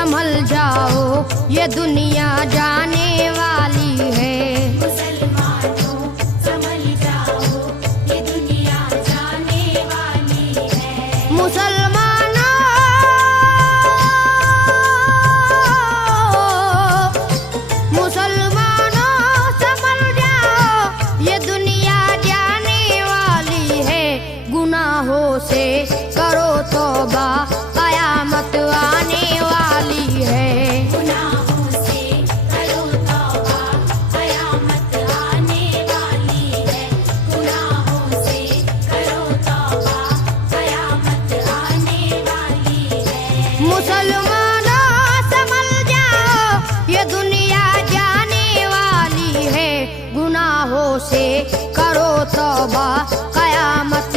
संभल जाओ, ये दुनिया जाने वाली है। मुसलमानों संभल जाओ, ये दुनिया जाने वाली है। मुसलमानों संभल जाओ, ये दुनिया जाने वाली है। गुनाहों से करो तौबा, कयामत आने वाली है। गुनाहों से करो तौबा, कयामत आने वाली है। गुनाहों से करो तौबा, कयामत आने वाली है। मुसलमानों संभल जाओ, ये दुनिया जाने वाली है। गुनाहों से करो तौबा, कयामत